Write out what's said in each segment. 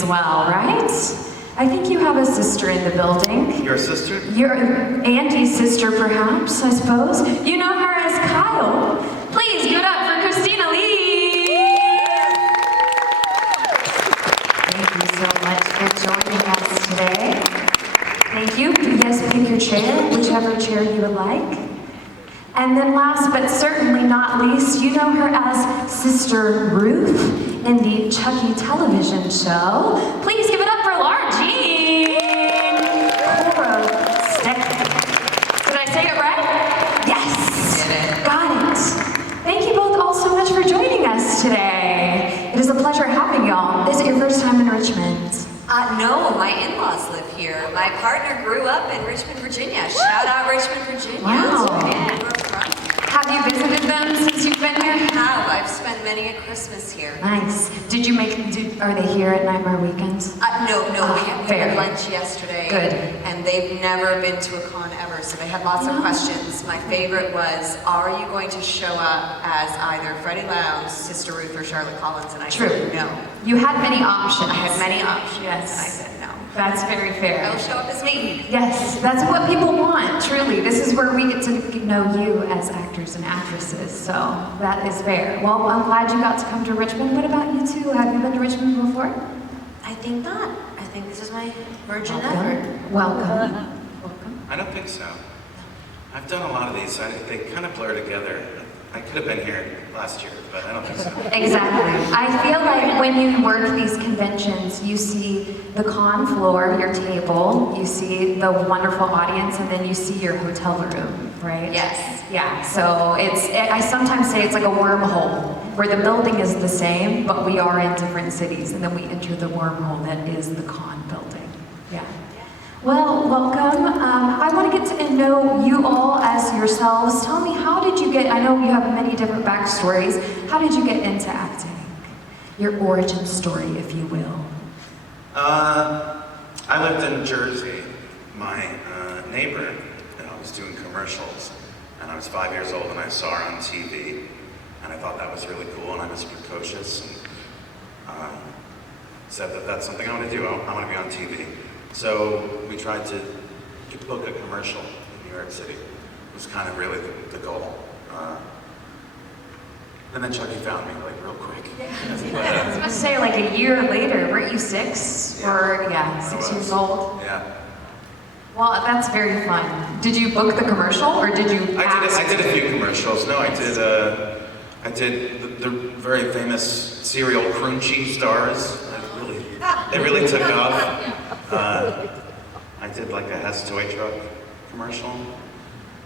as well, right? I think you have a sister in the building. Your sister? Your Andy's sister, perhaps, I suppose. You know her as Kyle. Please give it up for Christina Lee. Thank you so much for joining us today. Thank you. Yes, pick your chair, whichever chair you would like. And then last but certainly not least, you know her as Sister Ruth in the Chucky television show. Please give it up for Laura Jean. Did I say it right? Yes. Did it. Got it. Thank you both all so much for joining us today. It is a pleasure having y'all. Is it your first time in Richmond? No, my in-laws live here. My partner grew up in Richmond, Virginia. Shout out Richmond, Virginia. Wow. That's where we're from. Have you visited them since you've been here? I have. I've spent many a Christmas here. Nice. Did you are they here at Nightmare Weekends? No, we fair. had lunch yesterday. Good. And they've never been to a con ever, so they had lots of questions. My favorite was, are you going to show up as either Freddie Lounge, Sister Ruth, or Charlotte Collins? And I said no. You had many options. I had many options. Yes. And I said no. That's very fair. I'll show up as me. Yes, that's what people want, truly. This is where we get to know you as actors and actresses, so that is fair. Well, I'm glad you got to come to Richmond. What about you two? Have you been to Richmond before? I think not. I think this is my virgin effort. Welcome. I don't think so. I've done a lot of these. They kind of blur together. I could have been here last year, but I don't think so. Exactly. I feel like when you work these conventions, you see the con floor, your table, you see the wonderful audience, and then you see your hotel room, right? Yes. Yeah, so I sometimes say it's like a wormhole, where the building is the same, but we are in different cities, and then we enter the wormhole that is the con building. Yeah. Well, welcome. I want to get to know you all as yourselves. Tell me, how did you get, I know you have many different backstories, how did you get into acting? Your origin story, if you will. I lived in Jersey. My neighbor was doing commercials, and I was 5 years old, and I saw her on TV, and I thought that was really cool, and I was precocious, and said that that's something I want to do. I want to be on TV. So we tried to book a commercial in New York City. It was kind of really the goal. And then Chucky found me like real quick. Yeah. I was going to say like a year later, weren't you 6? Yeah. Or 6 years old? Yeah. Well, that's very fun. Did you book the commercial or did you I did a few commercials. No, I did the very famous cereal Crunchy Stars. They really took off. I did like a Hess toy truck commercial.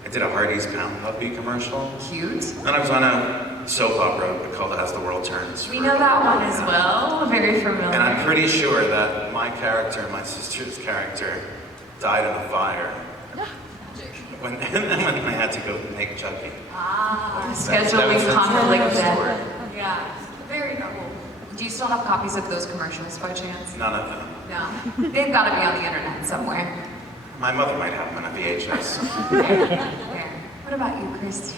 I did a Hardee's Pound Puppy commercial. Cute. And I was on a soap opera called As the World Turns. We know that one as well. Very familiar. And I'm pretty sure that my character and my sister's character died in a fire when I had to go make Chucky. Scheduling conflict there. Yeah. Very cool. Do you still have copies of those commercials by chance? None of them. No. They've got to be on the internet somewhere. My mother might have them on a VHS. Fair. What about you, Christy?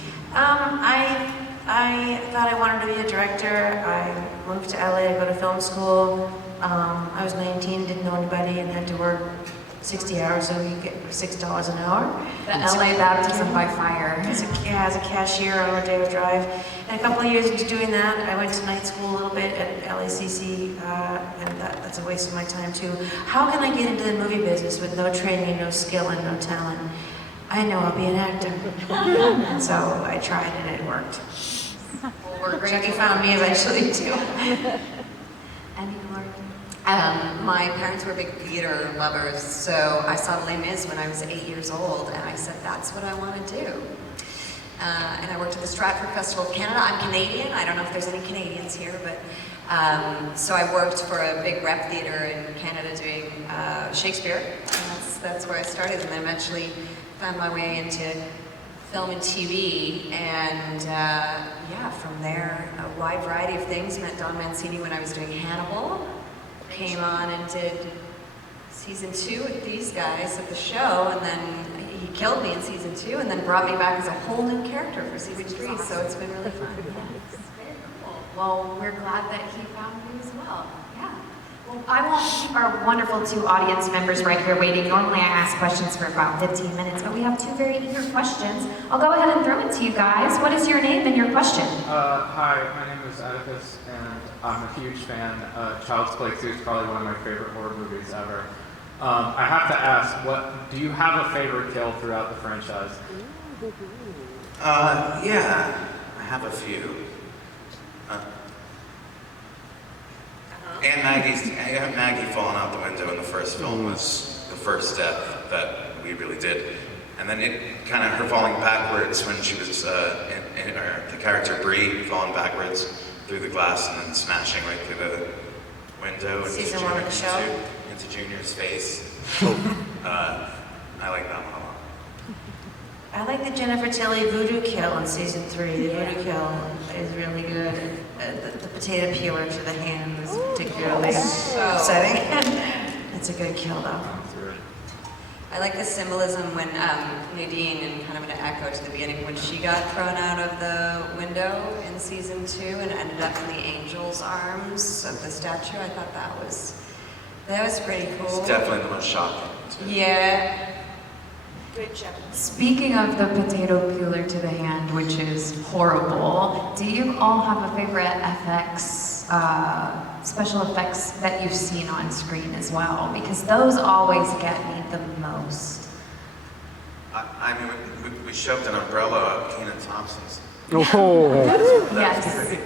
I thought I wanted to be a director. I moved to LA to go to film school. I was 19, didn't know anybody, and had to work 60 hours a week at $6 an hour. The LA baptism by fire. As a cashier on Rodeo Drive. And a couple of years into doing that, I went to night school a little bit at LACC, and that's a waste of my time too. How can I get into the movie business with no training, no skill, and no talent? I know I'll be an actor. And so I tried and it worked. Well, Chucky found me eventually too. My parents were big theater lovers, so I saw Les Mis when I was 8 years old, and I said, that's what I want to do. And I worked at the Stratford Festival of Canada. I'm Canadian. I don't know if there's any Canadians here, but so I worked for a big rep theater in Canada doing Shakespeare, and that's where I started, and then eventually found my way into film and TV, and yeah, from there, a wide variety of things. Met Don Mancini when I was doing Hannibal. Came on and did season 2 with these guys at the show, and then he killed me in season 2, and then brought me back as a whole new character for season 3. So it's been really fun. Very cool. Well, we're glad that he found you as well. Yeah. Well, I won't keep our wonderful 2 audience members right here waiting. Normally I ask questions for about 15 minutes, but we have 2 very eager questions. I'll go ahead and throw it to you guys. What is your name and your question? Hi, my name is Oedipus, and I'm a huge fan. Child's Play 2 is probably one of my favorite horror movies ever. I have to ask, do you have a favorite kill throughout the franchise? Yeah, I have a few. And Maggie falling out the window in the first film was the first death that we really did. And then her falling backwards when she was, the character Bree falling backwards through the glass and then smashing right through the window Season 1 of the show? into Junior's face. I like that one a lot. I like the Jennifer Tilly voodoo kill in season 3. The voodoo kill is really good. The potato peeler to the hand is particularly upsetting. It's a good kill though. I like the symbolism when Nadine, and kind of an echo to the beginning, when she got thrown out of the window in season 2 and ended up in the angel's arms of the statue. I thought that was pretty cool. It's definitely the most shocking. Yeah. Good job. Speaking of the potato peeler to the hand, which is horrible, do you all have a favorite FX, special effects that you've seen on screen as well? Because those always get me the most. I mean, we shoved an umbrella up Kenan Thompson's. Oh. Yes. That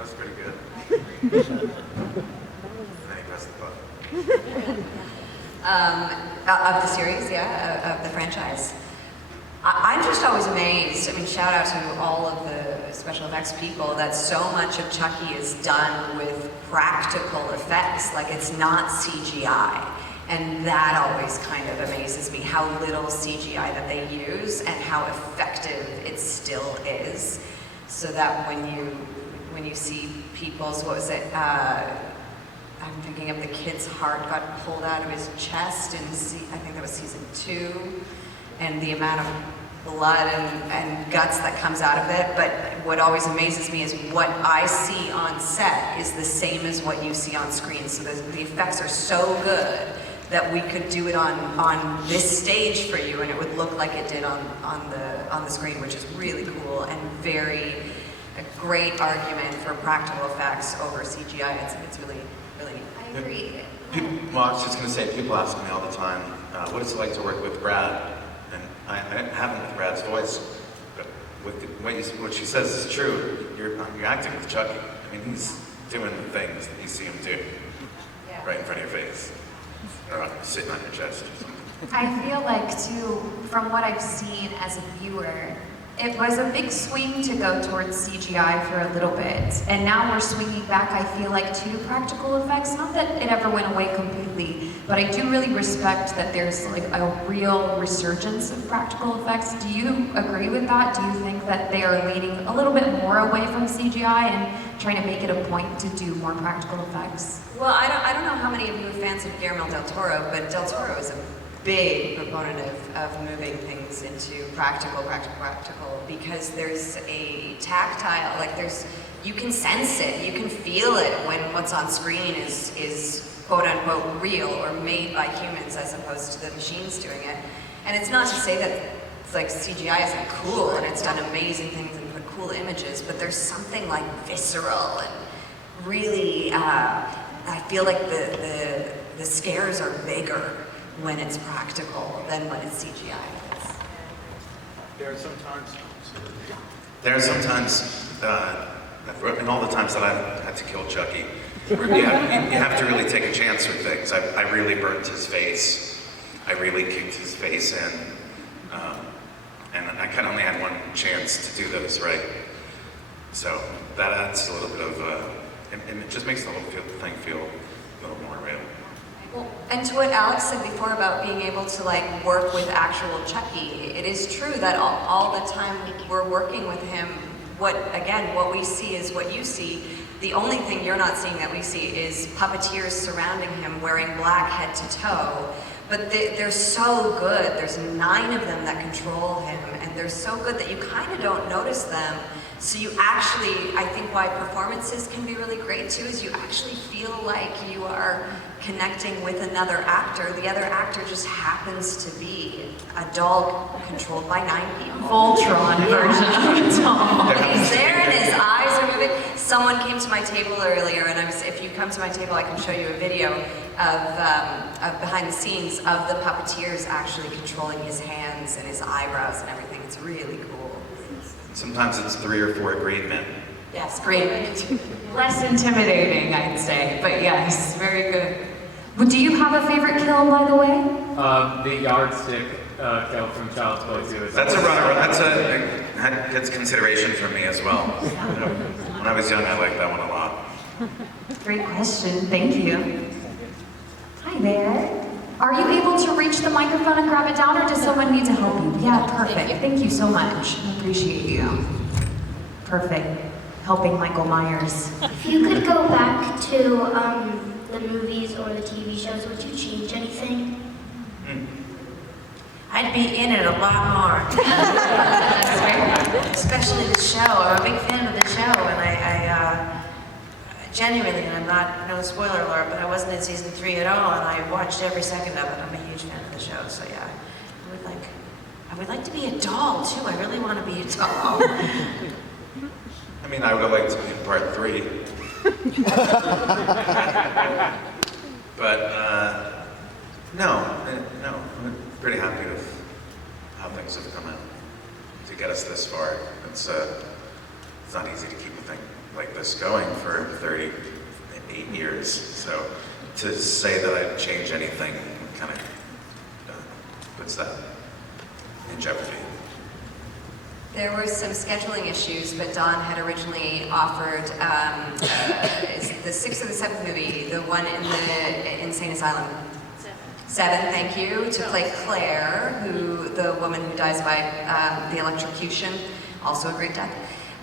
was pretty good. And then he pressed the button. Of the series, of the franchise. I'm just always amazed. I mean, shout out to all of the special effects people that so much of Chucky is done with practical effects, like it's not CGI. And that always kind of amazes me, how little CGI that they use and how effective it still is. So that when you see people's, what was it, I'm thinking of the kid's heart got pulled out of his chest in, I think that was season 2, and the amount of blood and guts that comes out of it. But what always amazes me is what I see on set is the same as what you see on screen. So the effects are so good that we could do it on this stage for you, and it would look like it did on the screen, which is really cool and a great argument for practical effects over CGI. It's really neat. I agree. Well, I was just going to say, people ask me all the time, what is it like to work with Brad? And I haven't with Brad's voice, but what she says is true. You're acting with Chucky. I mean, he's doing things that you see him do right in front of your face, or sitting on your chest or something. I feel like, too, from what I've seen as a viewer, it was a big swing to go towards CGI for a little bit, and now we're swinging back, I feel like, to practical effects. Not that it ever went away completely, but I do really respect that there's like a real resurgence of practical effects. Do you agree with that? Do you think that they are leaning a little bit more away from CGI and trying to make it a point to do more practical effects? Well, I don't know how many of you are fans of Guillermo del Toro, but del Toro is a big proponent of moving things into practical, because there's a tactile, like you can sense it, you can feel it when what's on screen is quote unquote real or made by humans as opposed to the machines doing it. And it's not to say that it's like CGI isn't cool and it's done amazing things and put cool images, but there's something like visceral and really, I feel like the scares are bigger when it's practical than when it's CGI. There are sometimes, and all the times that I've had to kill Chucky, where you have to really take a chance with things. I really burnt his face. I really kicked his face in. And I kind of only had one chance to do those right. So that adds a little bit of, and it just makes the whole thing feel a little more real. Well, and to what Alex said before about being able to like work with actual Chucky, it is true that all the time we're working with him, what we see is what you see. The only thing you're not seeing that we see is puppeteers surrounding him wearing black head to toe. But they're so good. There's 9 of them that control him, and they're so good that you kind of don't notice them So you actually, I think why performances can be really great too, is you actually feel like you are connecting with another actor. The other actor just happens to be a doll controlled by 9 people. Voltron version of a doll. And he's there and his eyes are moving. Someone came to my table earlier, and if you come to my table, I can show you a video of behind the scenes of the puppeteers actually controlling his hands and his eyebrows and everything. It's really cool. Sometimes it's 3 or 4 green men. Yes, great. Less intimidating, I'd say, but yes, very good. Well, do you have a favorite kill, by the way? The yardstick kill from Child's Play 2. That's a runner. That gets consideration from me as well. When I was young, I liked that one a lot. Great question, thank you. Hi there. Are you able to reach the microphone and grab it down, or does someone need to help you? Yeah, perfect. Thank you so much. I appreciate you. Perfect. Helping Michael Myers. If you could go back to the movies or the TV shows, would you change anything? I'd be in it a lot more. Especially the show. I'm a big fan of the show, and I genuinely, and I'm not, no spoiler alert, but I wasn't in season 3 at all, and I watched every second of it. I'm a huge fan of the show, so yeah. I would like to be a doll, too. I really want to be a doll. I mean, I would have liked to be in part 3. But, no, I'm pretty happy with how things have come out to get us this far. It's not easy to keep a thing like this going for 38 years. So to say that I'd change anything kind of puts that in jeopardy. There were some scheduling issues, but Don had originally offered the 6th or the 7th movie, the one in the insane asylum. 7, thank you, to play Claire, the woman who dies by the electrocution, also a great death.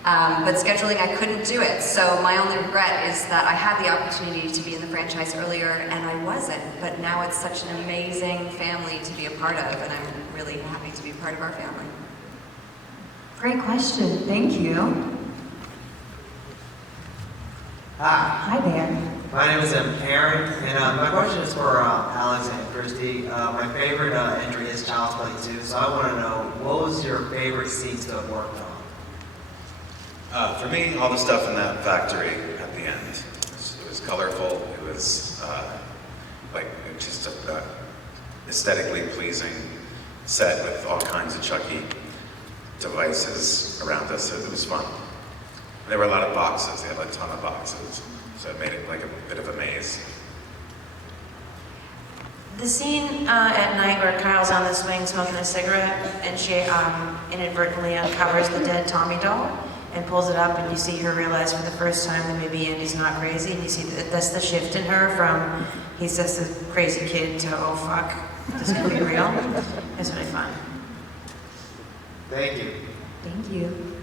But scheduling, I couldn't do it. So my only regret is that I had the opportunity to be in the franchise earlier and I wasn't. But now it's such an amazing family to be a part of, and I'm really happy to be part of our family. Great question, thank you. Hi, Hi there. my name is Aaron, and my question is for Alex and Christy. My favorite entry is Child's Play 2, so I want to know, what was your favorite scenes to have worked on? For me, all the stuff in that factory at the end. It was colorful, it was just a aesthetically pleasing set with all kinds of Chucky devices around us, so it was fun. There were a lot of boxes, they had a ton of boxes, so it made it like a bit of a maze. The scene at night where Kyle's on the swing smoking a cigarette, and she inadvertently uncovers the dead Tommy doll and pulls it up, and you see her realize for the first time that maybe Andy's not crazy, and you see that's the shift in her from he's just a crazy kid to oh fuck, this could be real. It's really fun. Thank you. Thank you.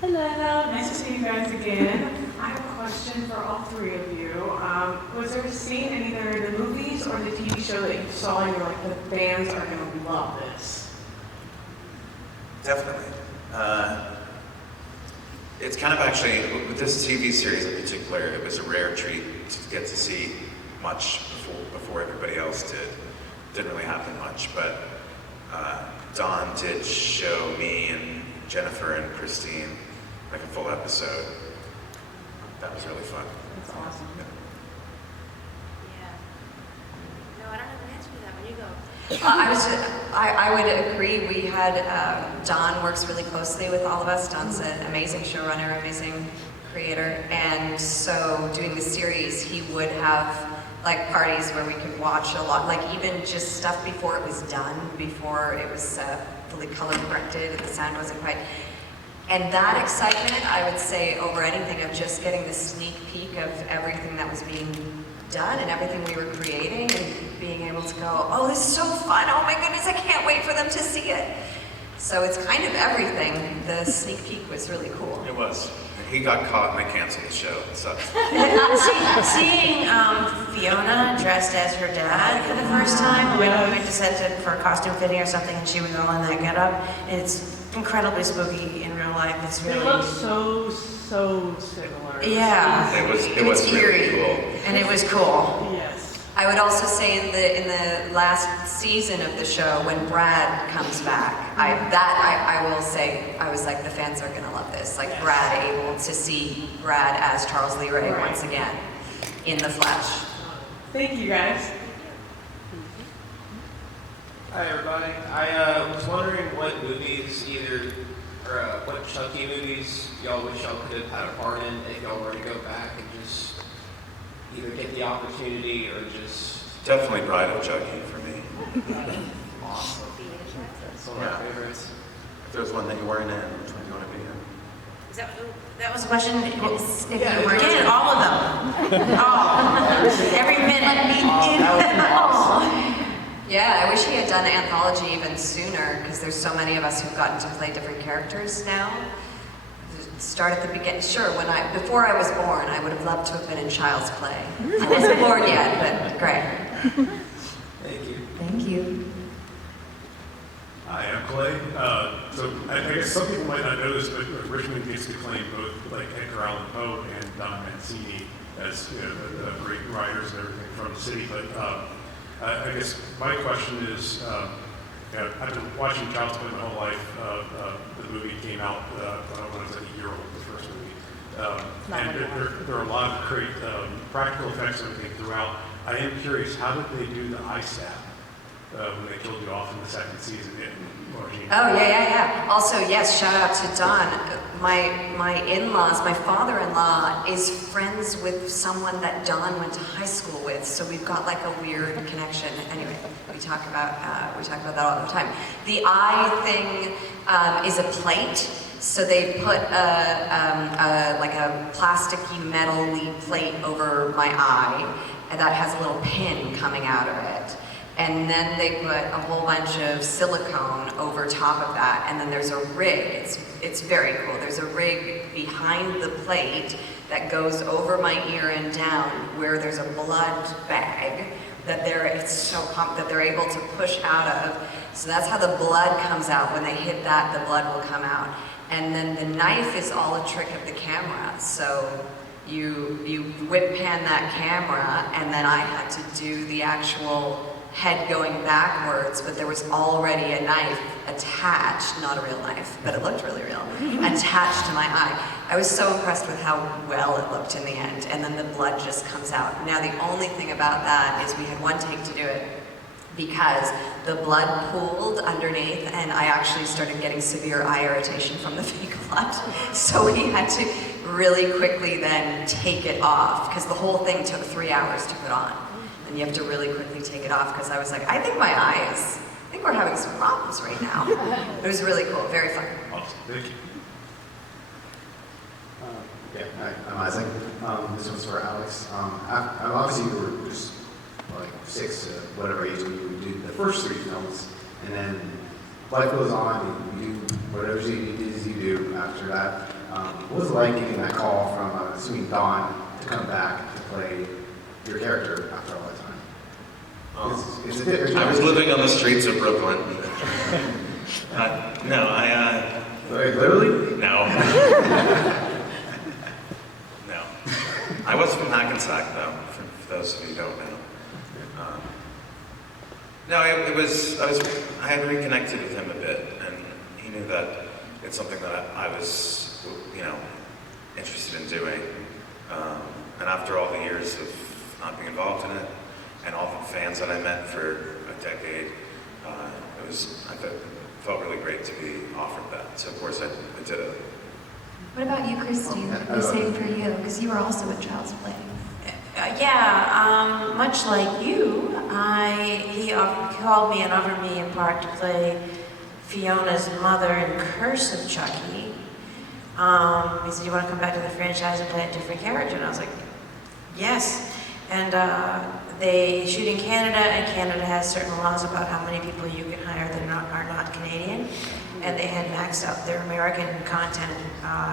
Hello, nice to see you guys again. I have a question for all 3 of you. Was there a scene in either the movies or the TV show that you saw and you're like, the fans are going to love this? Definitely. It's kind of actually, with this TV series in particular, it was a rare treat to get to see much before everybody else did. Didn't really happen much, but Dawn did show me and Jennifer and Christine like a full episode. That was really fun. That's awesome. Yeah. No, I don't have an answer to that. When you go. I would agree. We had, Don works really closely with all of us. Don's an amazing showrunner, amazing creator. And so doing the series, he would have like parties where we could watch a lot, like even just stuff before it was done, before it was fully color corrected and the sound wasn't quite. And that excitement, I would say, over anything, of just getting the sneak peek of everything that was being done and everything we were creating, and being able to go, oh, this is so fun, oh my goodness, I can't wait for them to see it. So it's kind of everything. The sneak peek was really cool. It was. He got caught and they canceled the show. It sucks. Seeing Fiona dressed as her dad for the first time, when we went to set it for a costume fitting or something, and she was all in that getup, it's incredibly spooky in real life. life. It's They really look so similar. yeah, It was really eerie. cool. and it was cool. Yes. I would also say in the last season of the show, when Brad comes back, I will say, I was like, the fans are gonna love this. Like Brad, able to see Brad as Charles Lee Ray Right. once again in the flesh. Thank you guys. Hi everybody. I was wondering what movies what Chucky movies y'all wish y'all could have had a part in if y'all were to go back and just either get the opportunity or just... Definitely Bride of Chucky for me. Awesome. That's one of my favorites. If there's one that you weren't in, which one do you want to be in? Is that was a question? Yes, if Yeah, you were Get it, all of them. All. Every minute. Yeah, I wish he had done Anthology even sooner, because there's so many of us who've gotten to play different characters now. Start at the beginning. Sure, before I was born, I would have loved to have been in Child's Play. I wasn't born yet, but great. Thank you. Thank you. Hi, I'm Clay. So I guess some people might not know this, but Richmond gets to claim both like Edgar Allan Poe and Don Mancini as the great writers and everything from the city. But I guess my question is, I've been watching Child's Play my whole life. The movie came out when I was like a year old, the first movie. And there are a lot of great practical effects and everything throughout. I am curious, how did they do the eye stab when they killed you off in the second season? Oh, yeah. Also, yes, shout out to Don. My in-laws, my father-in-law is friends with someone that Don went to high school with, so we've got like a weird connection. Anyway, we talk about that all the time. The eye thing is a plate, so they put like a plasticky metal-y plate over my eye, and that has a little pin coming out of it. And then they put a whole bunch of silicone over top of that, and then there's a rig. It's very cool. There's a rig behind the plate that goes over my ear and down, where there's a blood bag that they're able to push out of. So that's how the blood comes out. When they hit that, the blood will come out. And then the knife is all a trick of the camera. So you whip pan that camera, and then I had to do the actual head going backwards, but there was already a knife attached, not a real knife, but it looked really real, attached to my eye. I was so impressed with how well it looked in the end, and then the blood just comes out. Now the only thing about that is we had one take to do it because the blood pooled underneath, and I actually started getting severe eye irritation from the fake blood. So we had to really quickly then take it off, because the whole thing took 3 hours to put on. And you have to really quickly take it off, because I was like, I think we're having some problems right now. It was really cool, very fun. Awesome, thank you. Hi, I'm Isaac. This one's for Alex. Obviously, you were just like 6 to whatever age when you did the first 3 films, and then life goes on, and you do whatever you do after that. What was it like getting that call from, assuming Dawn, to come back to play your character after all that time? I was living on the streets of Brooklyn. Like, literally? No. No. I was from Hackensack, though, for those of you who don't know. I had reconnected with him a bit, and he knew that it's something that I was, interested in doing. And after all the years of not being involved in it, and all the fans that I met for a decade, I felt really great to be offered that. So of course I did it. What about you, Christine? The same for you, because you were also in Child's Play. Much like you, he called me and offered me in part to play Fiona's mother in Curse of Chucky. He said, you want to come back to the franchise and play a different character? And I was like, yes. And they shoot in Canada, and Canada has certain laws about how many people you can hire that are not Canadian. And they had maxed out their American content,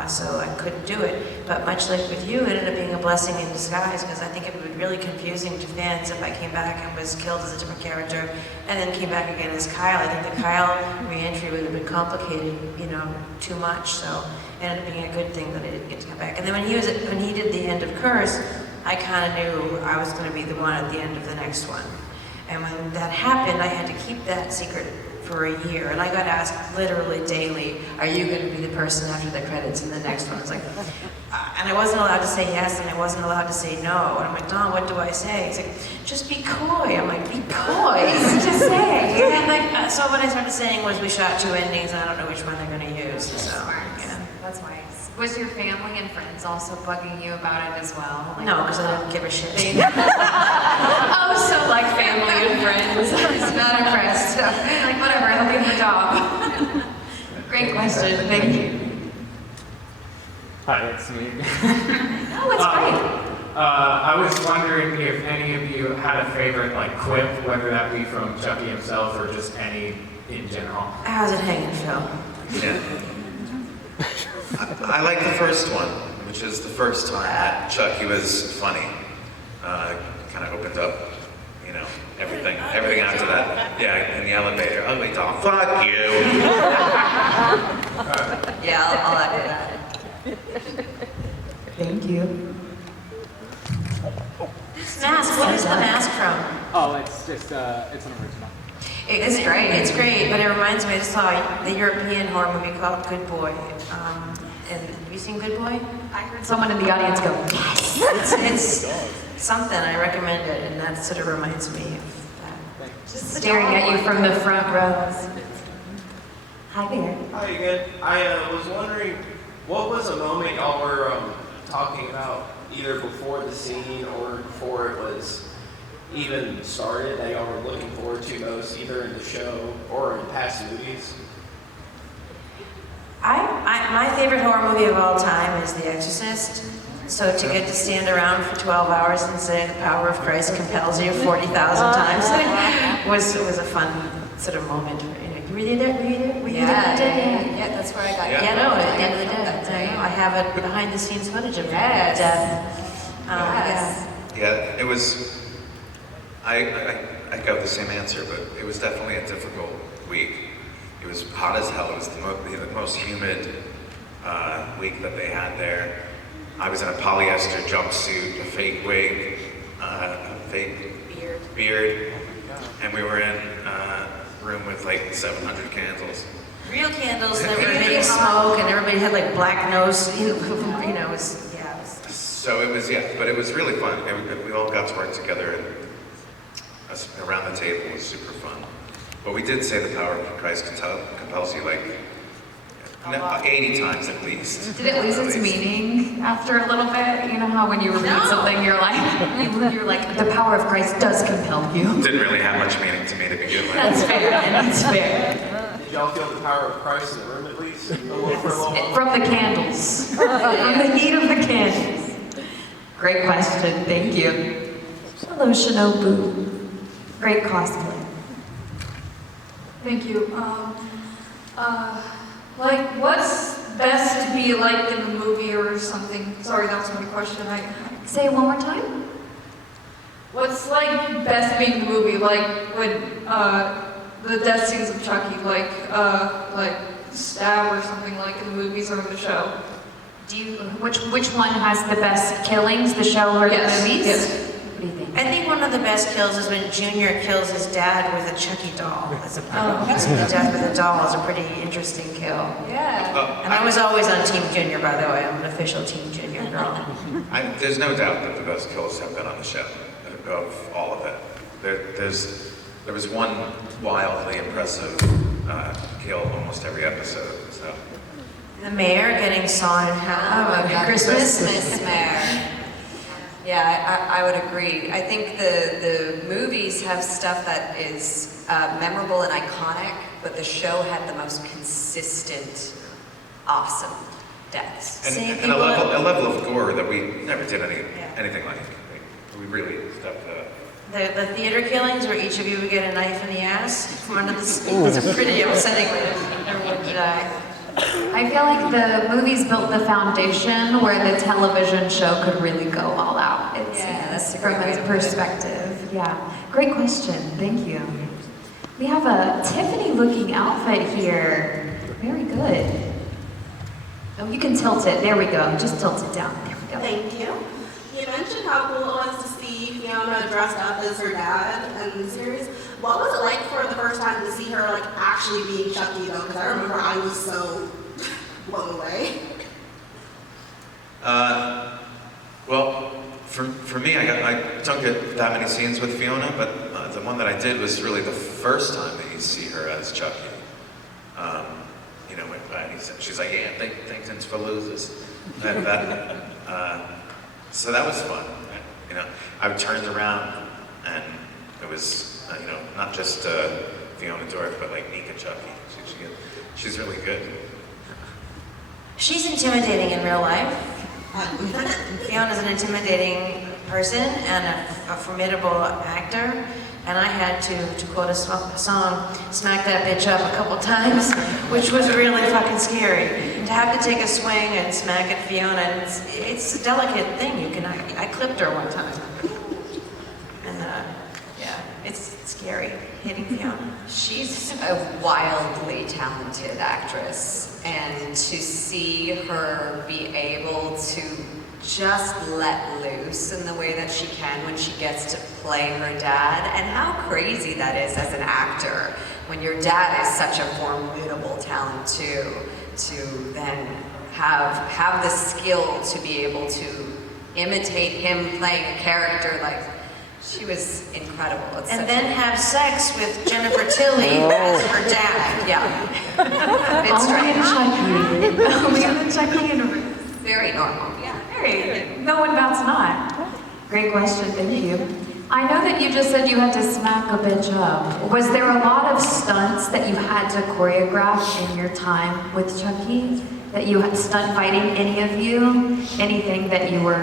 so I couldn't do it. But much like with you, it ended up being a blessing in disguise, because I think it would be really confusing to fans if I came back and was killed as a different character, and then came back again as Kyle. I think the Kyle re-entry would have been complicated, too much. So it ended up being a good thing that I didn't get to come back. And then when he did the end of Curse, I kind of knew I was going to be the one at the end of the next one. And when that happened, I had to keep that secret for a year, and I got asked literally daily, "Are you going to be the person after the credits in the next one?" It's like, and I wasn't allowed to say yes, and I wasn't allowed to say no. And I'm like, "Don, what do I say?" He's like, "Just be coy." I'm like, "Be coy? What to say?" And so what I started saying was, we shot 2 endings, and I don't know which one they're going to use. So yeah, That's wise. Was your family and friends also bugging you about it as well? Like, no, because I didn't give a shit. Oh, so like family and friends. He's not impressed. Like, whatever, I'll leave the job. Great question, thank you. Hi, it's me. No, it's great. I was wondering if any of you had a favorite quip, whether that be from Chucky himself or just any in general. How's it hanging, Phil? Yeah. I like the first one, which is the first time that Chucky was funny. Kind of opened up, everything after that. Yeah, in the elevator. Ugly doll, fuck you. Yeah, I'll echo that. Thank you. Mask, what is the mask from? Oh, it's just, it's an original. It's great. It's great, but it reminds me. I just saw the European horror movie called Good Boy. And have you seen Good Boy? I heard someone in the audience go, yes! It's something. I recommend it, and that sort of reminds me of that. Just staring at you from the front rows. Hi there. Hi again. I was wondering, what was a moment y'all were talking about, either before the scene or before it was even started, that y'all were looking forward to most, either in the show or in past movies? My favorite horror movie of all time is The Exorcist. So to get to stand around for 12 hours and say the power of Christ compels you 40,000 times was a fun sort of moment. Were you there? Yeah, that's where I got Yeah, no, at the end of the day. I have it behind the scenes footage of Yes. death. Yes. Yeah, it was. I got the same answer, but it was definitely a difficult week. It was hot as hell. It was the most humid week that they had there. I was in a polyester jumpsuit, a fake wig, a fake beard, and we were in a room with 700 candles. Real candles, and everybody made smoke, and everybody had black nose. It was. So it was, but it was really fun. We all got to work together, and around the table was super fun. But we did say the power of Christ compels you 80 times at least. Did it lose its meaning after a little bit? You know how when you read something, you're like, the power of Christ does compel you. Didn't really have much meaning to me to begin with. That's fair, that's fair. Did y'all feel the power of Christ in the room at least? For a little while? From the candles. From the heat of the candles. Great question, thank you. Hello, Shinobu. Great cosplay. Thank you. What's best to be like in the movie or something? Sorry, that was my question. Say it one more time. What's best to be in the movie? When the death scenes of Chucky, stab or something in the movies or in the show. Which one has the best killings, the show or the movies? Yes. What do you think? I think one of the best kills is when Junior kills his dad with a Chucky doll. That's death with a doll is a pretty interesting kill. Yeah. And I was always on Team Junior, by the way. I'm an official Team Junior girl. There's no doubt that the best kills have been on the show, of all of it. There was one wildly impressive kill almost every episode. So. The mayor getting sawn in half at Christmas. Christmas mayor. Yeah, I would agree. I think the movies have stuff that is memorable and iconic, but the show had the most consistent, awesome deaths. And a level of gore that we never did anything like. we really stepped up. The theater killings where each of you would get a knife in the ass from under the skin was a pretty upsetting way everyone to die. I feel like the movies built the foundation where the television show could really go all out. It's, Yeah, that's a from great way its to put it. perspective. Yeah, great question. Thank you. We have a Tiffany-looking outfit here. Very good. Oh, you can tilt it. There we go. Just tilt it down. There we go. Thank you. You mentioned how cool it was to see Fiona dressed up as her dad in the series. What was it like for the first time to see her like actually being Chucky though? Because I remember I was so blown away. Well, for me, I don't get that many scenes with Fiona, but the one that I did was really the first time that you see her as Chucky. You know, she's like, yeah, thanks for losers. So that was fun. You know, I turned around and it was, you know, not just Fiona Dorff, but like Nika Chucky. She's really good. She's intimidating in real life. Fiona's an intimidating person and a formidable actor. And I had to quote a song, smack that bitch up a couple times, which was really fucking scary. To have to take a swing and smack at Fiona, it's a delicate thing. I clipped her one time. And yeah, it's scary, hitting Fiona. She's a wildly talented actress, and to see her be able to just let loose in the way that she can when she gets to play her dad, and how crazy that is as an actor when your dad is such a formidable talent too, to then have the skill to be able to imitate him playing a character. Like, she was incredible. And then have sex with Jennifer Tilly as her dad. Yeah. It's Only in strange. Chucky. Only in the Chucky universe. Very normal. Yeah. Very. No one bats an eye. Great question. Thank you. I know that you just said you had to smack a bitch up. Was there a lot of stunts that you had to choreograph in your time with Chucky? That you had stunt fighting, any of you? Anything that you were